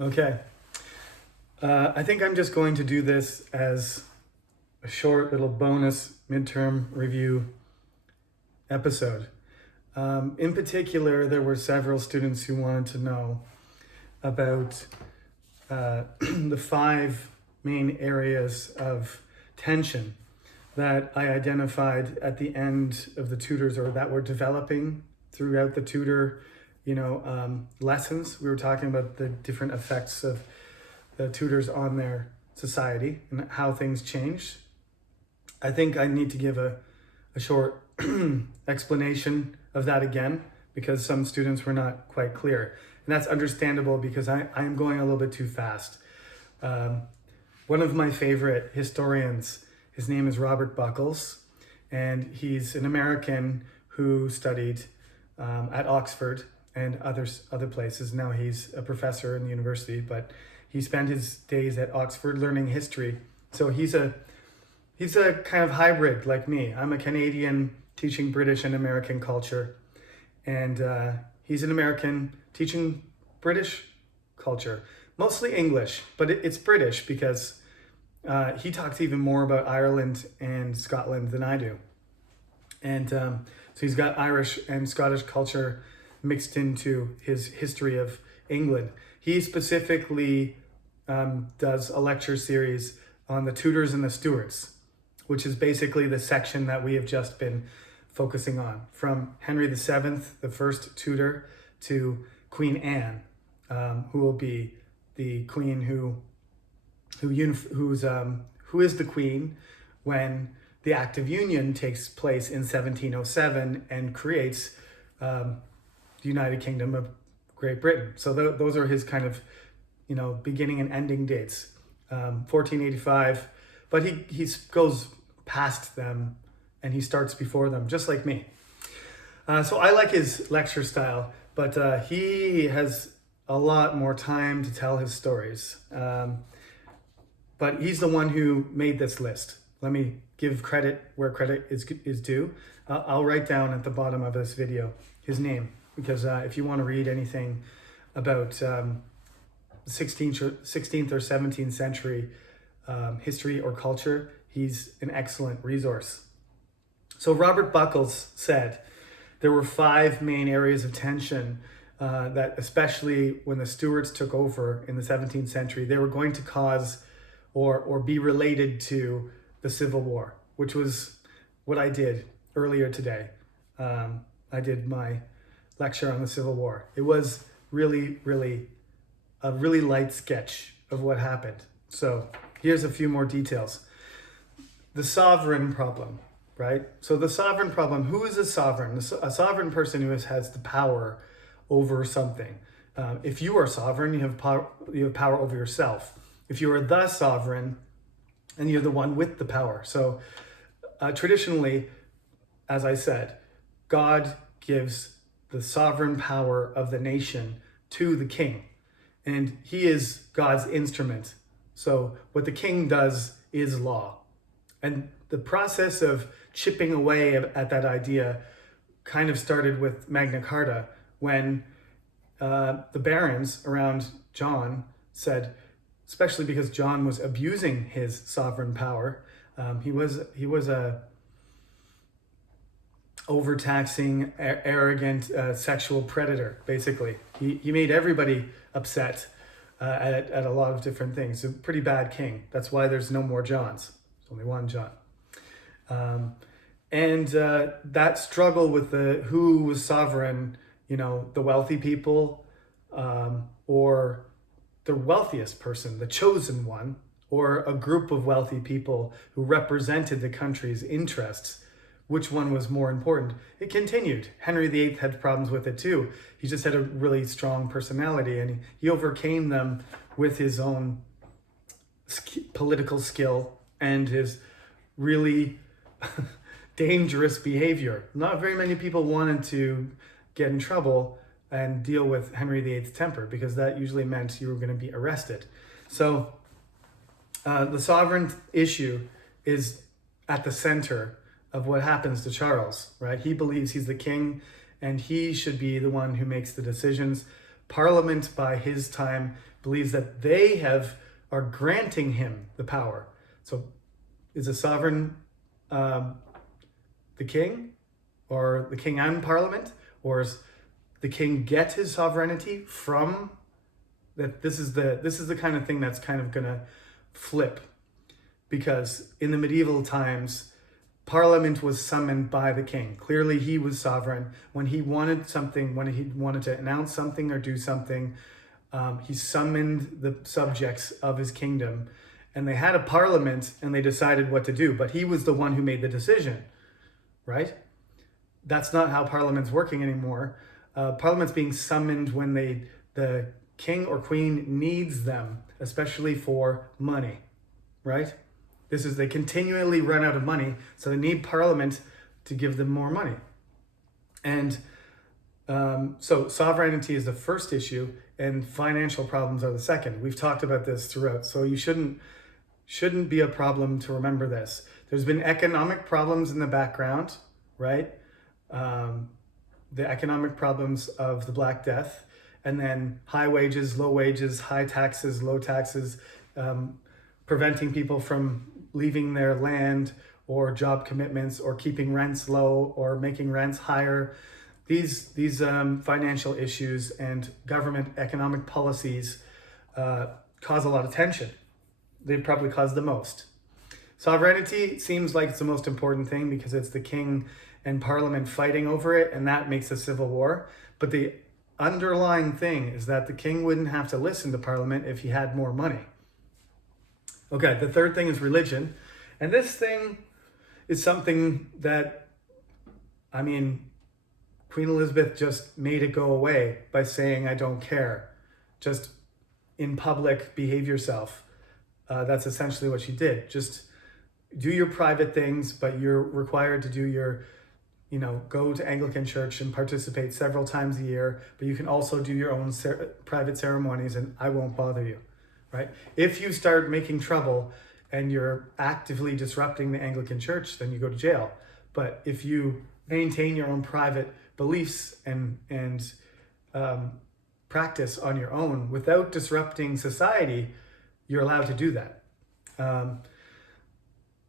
Okay. I think I'm just going to do this as a short little bonus midterm review episode. In particular, there were several students who wanted to know about the five main areas of tension that I identified at the end of the tutors, or that were developing throughout the tutor, lessons. We were talking about the different effects of the tutors on their society and how things changed. I think I need to give a short explanation of that again because some students were not quite clear. And that's understandable because I am going a little bit too fast. One of my favorite historians, his name is Robert Buchols, and he's an American who studied at Oxford and other places. Now he's a professor in the university, but he spent his days at Oxford learning history. So he's a kind of hybrid like me. I'm a Canadian teaching British and American culture, and he's an American teaching British culture, mostly English, but it's British because he talks even more about Ireland and Scotland than I do. And so he's got Irish and Scottish culture mixed into his history of England. He specifically does a lecture series on the Tudors and the Stuarts, which is basically the section that we have just been focusing on, from Henry VII, the first Tudor, to Queen Anne, who will be the queen who is the queen when the Act of Union takes place in 1707 and creates the United Kingdom of Great Britain. So those are his kind of, beginning and ending dates, 1485. But he goes past them and he starts before them, just like me. So I like his lecture style, but he has a lot more time to tell his stories. But he's the one who made this list. Let me give credit where credit is due. I'll write down at the bottom of this video his name, because if you want to read anything about 16th or 17th century history or culture, he's an excellent resource. So Robert Buchols said there were five main areas of tension that, especially when the Stuarts took over in the 17th century, they were going to cause or be related to the Civil War, which was what I did earlier today. I did my lecture on the Civil War. It was really, really a really light sketch of what happened. So here's a few more details. The sovereign problem, right? So the sovereign problem, who is a sovereign? A sovereign person who has the power over something. If you are sovereign, you have power over yourself. If you are the sovereign, and you're the one with the power. So traditionally, as I said, God gives the sovereign power of the nation to the king, and he is God's instrument. So what the king does is law. And the process of chipping away at that idea kind of started with Magna Carta, when the barons around John said, especially because John was abusing his sovereign power. He was a overtaxing, arrogant, sexual predator. Basically, he made everybody upset at a lot of different things. A pretty bad king. That's why there's no more Johns. There's only one John. And that struggle with who was sovereign, the wealthy people, or the wealthiest person, the chosen one, or a group of wealthy people who represented the country's interests, which one was more important? It continued. Henry VIII had problems with it too. He just had a really strong personality, and he overcame them with his own political skill and his really dangerous behavior. Not very many people wanted to get in trouble and deal with Henry VIII's temper, because that usually meant you were going to be arrested. So the sovereign issue is at the center of what happens to Charles, right? He believes he's the king and he should be the one who makes the decisions. Parliament, by his time, believes that they are granting him the power. So is a sovereign the king, or the king and Parliament, or is the king get his sovereignty from that? This is the kind of thing that's kind of going to flip, because in the medieval times, Parliament was summoned by the king. Clearly, he was sovereign. When he wanted something, when he wanted to announce something or do something, he summoned the subjects of his kingdom, and they had a parliament, and they decided what to do. But he was the one who made the decision, right? That's not how Parliament's working anymore. Parliament's being summoned when the king or queen needs them, especially for money, right? They continually run out of money, so they need Parliament to give them more money. And so sovereignty is the first issue, and financial problems are the second. We've talked about this throughout, so you shouldn't be a problem to remember this. There's been economic problems in the background, right? The economic problems of the Black Death, and then high wages, low wages, high taxes, low taxes, preventing people from leaving their land, or job commitments, or keeping rents low, or making rents higher. These financial issues and government economic policies cause a lot of tension. They probably cause the most. Sovereignty seems like it's the most important thing because it's the king and Parliament fighting over it, and that makes a civil war. But the underlying thing is that the king wouldn't have to listen to Parliament if he had more money. Okay, the third thing is religion. And this thing is something that, Queen Elizabeth just made it go away by saying, I don't care. Just in public, behave yourself. That's essentially what she did. Just do your private things, but you're required to do your, go to Anglican church and participate several times a year, but you can also do your own private ceremonies, and I won't bother you, right? If you start making trouble and you're actively disrupting the Anglican church, then you go to jail. But if you maintain your own private beliefs and practice on your own without disrupting society, you're allowed to do that.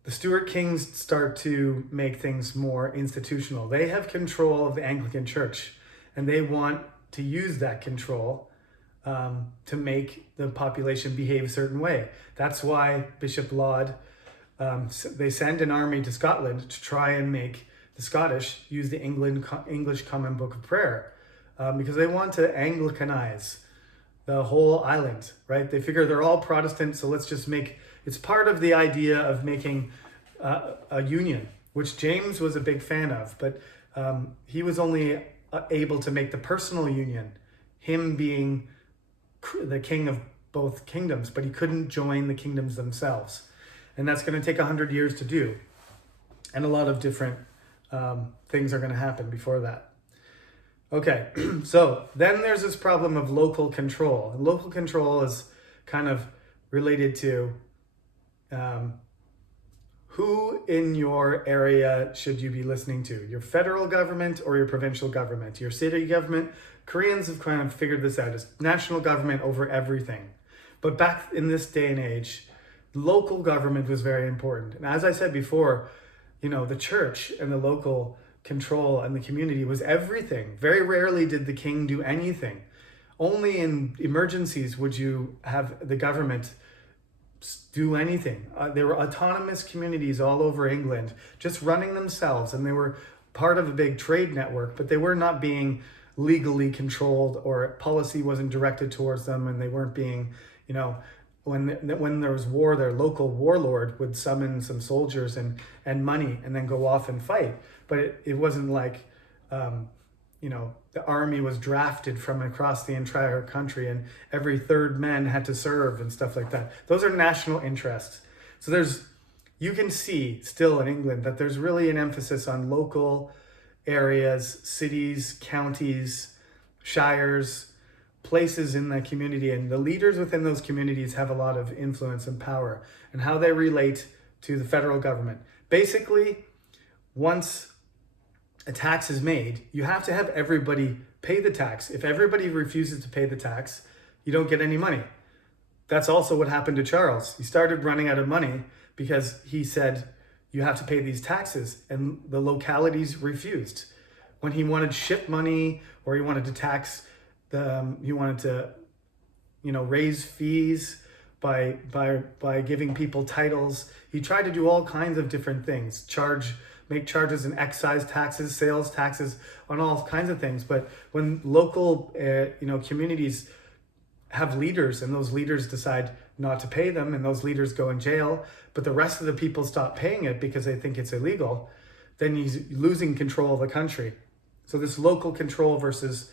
The Stuart kings start to make things more institutional. They have control of the Anglican church, and they want to use that control to make the population behave a certain way. That's why Bishop Laud, they send an army to Scotland to try and make the Scottish use the English Common Book of Prayer, because they want to Anglicanize the whole island, right? They figure they're all Protestant, so let's just it's part of the idea of making a union, which James was a big fan of, but he was only able to make the personal union, him being the king of both kingdoms, but he couldn't join the kingdoms themselves. And that's going to take 100 years to do. And a lot of different things are going to happen before that. Okay, so then there's this problem of local control. And local control is kind of related to who in your area should you be listening to? Your federal government or your provincial government? Your city government? Koreans have kind of figured this out as national government over everything. But back in this day and age, local government was very important. And as I said before, the church and the local control and the community was everything. Very rarely did the king do anything. Only in emergencies would you have the government do anything. There were autonomous communities all over England just running themselves, and they were part of a big trade network, but they were not being legally controlled, or policy wasn't directed towards them, and they weren't being, when there was war, their local warlord would summon some soldiers and money and then go off and fight. But it wasn't like, the army was drafted from across the entire country and every third man had to serve and stuff like that. Those are national interests. So you can see still in England that there's really an emphasis on local areas, cities, counties, shires, places in the community, and the leaders within those communities have a lot of influence and power, and how they relate to the federal government. Basically, once a tax is made, you have to have everybody pay the tax. If everybody refuses to pay the tax, you don't get any money. That's also what happened to Charles. He started running out of money because he said, you have to pay these taxes, and the localities refused. When he wanted ship money, or he wanted to tax he wanted to, raise fees by giving people titles. He tried to do all kinds of different things, make charges in excise taxes, sales taxes, on all kinds of things. But when local, communities have leaders, and those leaders decide not to pay them, and those leaders go in jail, but the rest of the people stop paying it because they think it's illegal, then he's losing control of the country. So this local control versus,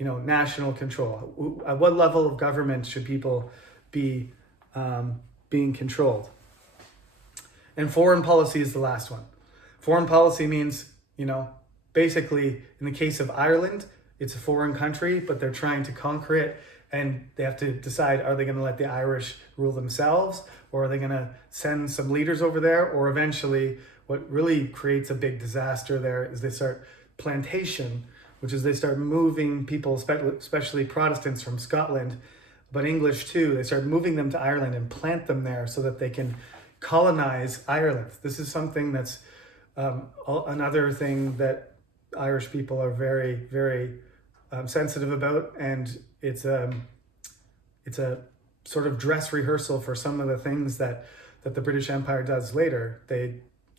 national control. At what level of government should people be being controlled? And foreign policy is the last one. Foreign policy means, basically in the case of Ireland, it's a foreign country, but they're trying to conquer it. And they have to decide, are they going to let the Irish rule themselves, or are they going to send some leaders over there? Or eventually, what really creates a big disaster there is they start plantation, which is they start moving people, especially Protestants from Scotland, but English too. They start moving them to Ireland and plant them there so that they can colonize Ireland. This is something that's another thing that Irish people are very, very sensitive about, and it's a sort of dress rehearsal for some of the things that the British Empire does later. They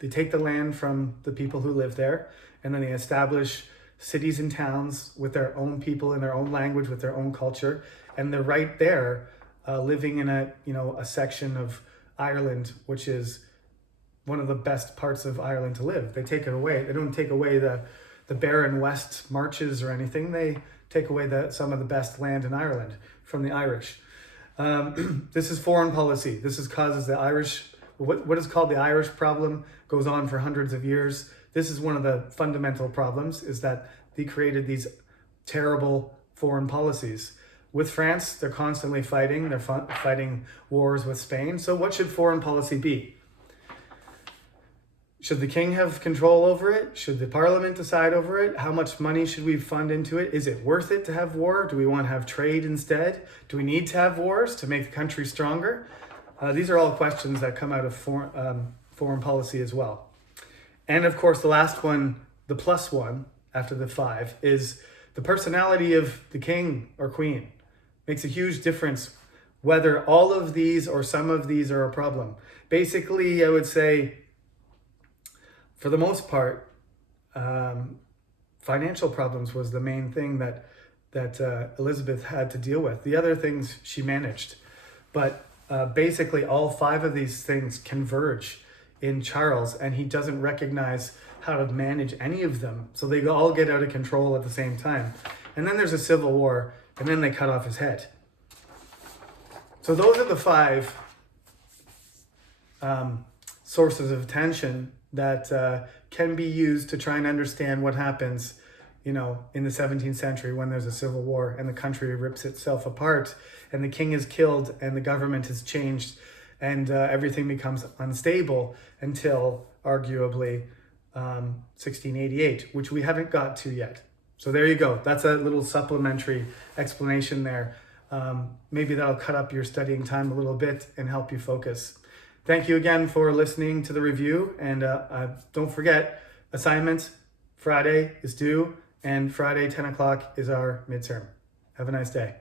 take the land from the people who live there, and then they establish cities and towns with their own people in their own language, with their own culture, and they're right there living in a section of Ireland, which is one of the best parts of Ireland to live. They take it away. They don't take away the barren West marches or anything. They take away some of the best land in Ireland from the Irish. This is foreign policy. This causes the Irish, what is called the Irish problem, goes on for hundreds of years. This is one of the fundamental problems, is that they created these terrible foreign policies. With France, they're constantly fighting. They're fighting wars with Spain. So what should foreign policy be? Should the king have control over it? Should the parliament decide over it? How much money should we fund into it? Is it worth it to have war? Do we want to have trade instead? Do we need to have wars to make the country stronger? These are all questions that come out of foreign policy as well. And of course, the last one, the plus one after the 5, is the personality of the king or queen. Makes a huge difference whether all of these or some of these are a problem. Basically, I would say, for the most part, financial problems was the main thing that Elizabeth had to deal with. The other things she managed. But basically, all 5 of these things converge in Charles, and he doesn't recognize how to manage any of them. So they all get out of control at the same time. And then there's a civil war, and then they cut off his head. So those are the 5 sources of tension that can be used to try and understand what happens, in the 17th century when there's a civil war and the country rips itself apart and the king is killed and the government is changed and everything becomes unstable until arguably 1688, which we haven't got to yet. So there you go. That's a little supplementary explanation there. Maybe that'll cut up your studying time a little bit and help you focus. Thank you again for listening to the review. And don't forget, assignment Friday is due, and Friday 10 o'clock is our midterm. Have a nice day.